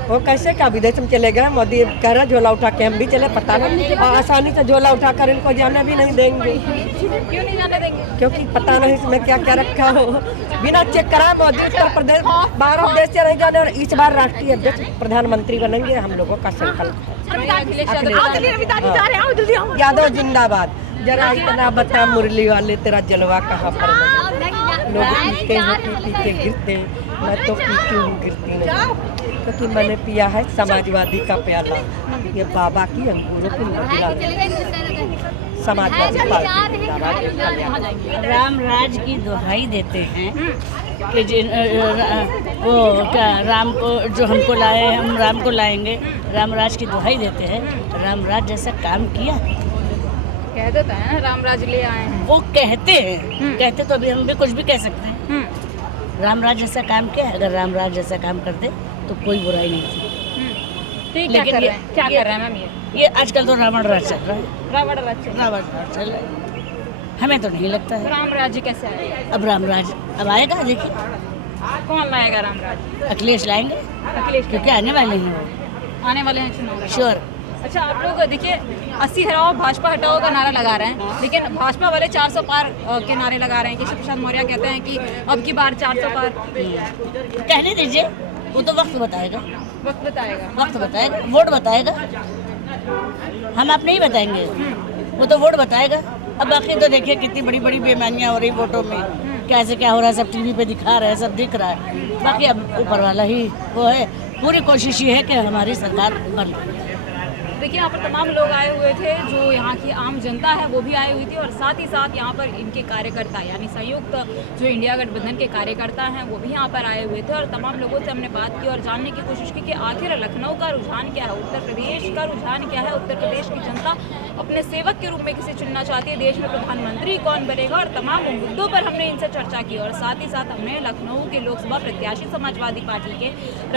वो कैसे का विदेश में चले गए? मोदी कह रहे झोला उठा के हम भी चले, पता नहीं। आसानी से झोला उठा कर इनको जाने भी नहीं देंगे। क्यों नहीं जाने देंगे? क्योंकि पता नहीं इसमें क्या क्या रखा हो। बिना चेक कराए मोदी उत्तर प्रदेश बाहर देश से नहीं जाने। और इस बार राष्ट्रीय अध्यक्ष प्रधानमंत्री बनेंगे, हम लोगों का संकल्प है। यादव जिंदाबाद। जरा इतना बता मुरली वाले तेरा जलवा कहाँ पर बना? लोग पीते हैं, पी के गिरते हैं। मैं तो पीती हूँ, गिरती नहीं, क्योंकि मैंने पिया है समाजवादी का प्याला, ये बाबा की अंगूरों की मदिरा, समाजवादी पार्टी। राम राज की दुहाई देते हैं कि वो क्या राम को जो हमको लाए हम राम को लाएंगे, राम राज की दुहाई देते हैं। राम राज जैसा काम किया कह देते हैं राम राज ले आए हैं, वो कहते हैं, कहते तो अभी हम भी कुछ भी कह सकते हैं। राम राज जैसा काम किया है, अगर राम राज जैसा काम करते तो कोई बुराई नहीं थी। क्या कर रहे हैं मैम? ये आजकल तो रावण राज चल रहा है, रावण राज चल रहा है। हमें तो नहीं लगता है राम राज्य कैसे आएगा? अब राम राज अब आएगा, देखिए कौन लाएगा राम राज? अखिलेश लाएंगे, अखिलेश क्योंकि आने वाले हैं वो, आने वाले हैं चुनाव। श्योर। अच्छा, आप लोग देखिए 80 हटाओ भाजपा हटाओ का नारा लगा रहे हैं, लेकिन भाजपा वाले 400 पार के नारे लगा रहे हैं। केशव प्रसाद मौर्य कहते हैं कि अब की बार 400 पार। कहने दीजिए, वो तो वक्त बताएगा, वक्त बताएगा, वक्त बताएगा, वोट बताएगा। हम आप नहीं बताएंगे, वो तो वोट बताएगा। अब बाकी तो देखिए कितनी बड़ी बड़ी बेईमानियां हो रही वोटों में, कैसे क्या हो रहा है सब टीवी पे दिखा रहे हैं, सब दिख रहा है। बाकी अब ऊपर वाला ही वो है, पूरी कोशिश ये है कि हमारी सरकार बन रही है। देखिए यहाँ पर तमाम लोग आए हुए थे, जो यहाँ की आम जनता है वो भी आई हुई थी, और साथ ही साथ यहाँ पर इनके कार्यकर्ता यानी संयुक्त जो इंडिया गठबंधन के कार्यकर्ता हैं वो भी यहाँ पर आए हुए थे। और तमाम लोगों से हमने बात की और जानने की कोशिश की कि आखिर लखनऊ का रुझान क्या है, उत्तर प्रदेश का रुझान क्या है, उत्तर प्रदेश की जनता अपने सेवक के रूप में किसे चुनना चाहती है, देश में प्रधानमंत्री कौन बनेगा, और तमाम मुद्दों पर हमने इनसे चर्चा की। और साथ ही साथ हमने लखनऊ के लोकसभा प्रत्याशी समाजवादी पार्टी के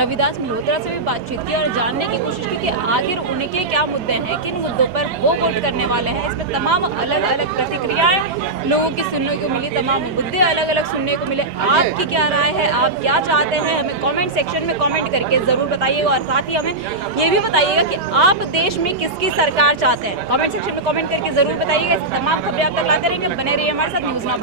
रविदास मल्होत्रा से भी बातचीत की और जानने की कोशिश की कि आखिर उनके क्या मुद्दे हैं, किन मुद्दों पर वो वोट करने वाले हैं। इस पर तमाम अलग अलग प्रतिक्रियाएं लोगों की सुनने को मिली, तमाम मुद्दे अलग अलग सुनने को मिले। आपकी क्या राय है, आप क्या चाहते हैं, हमें कमेंट सेक्शन में कमेंट करके ज़रूर बताइएगा। और साथ ही हमें ये भी बताइएगा कि आप देश में किसकी सरकार चाहते हैं, कमेंट सेक्शन में कमेंट करके ज़रूर बताइएगा। तमाम खबरें आप तक लाते रहेंगे, बने रहिए हमारे साथ न्यूज़ नाउ भारत।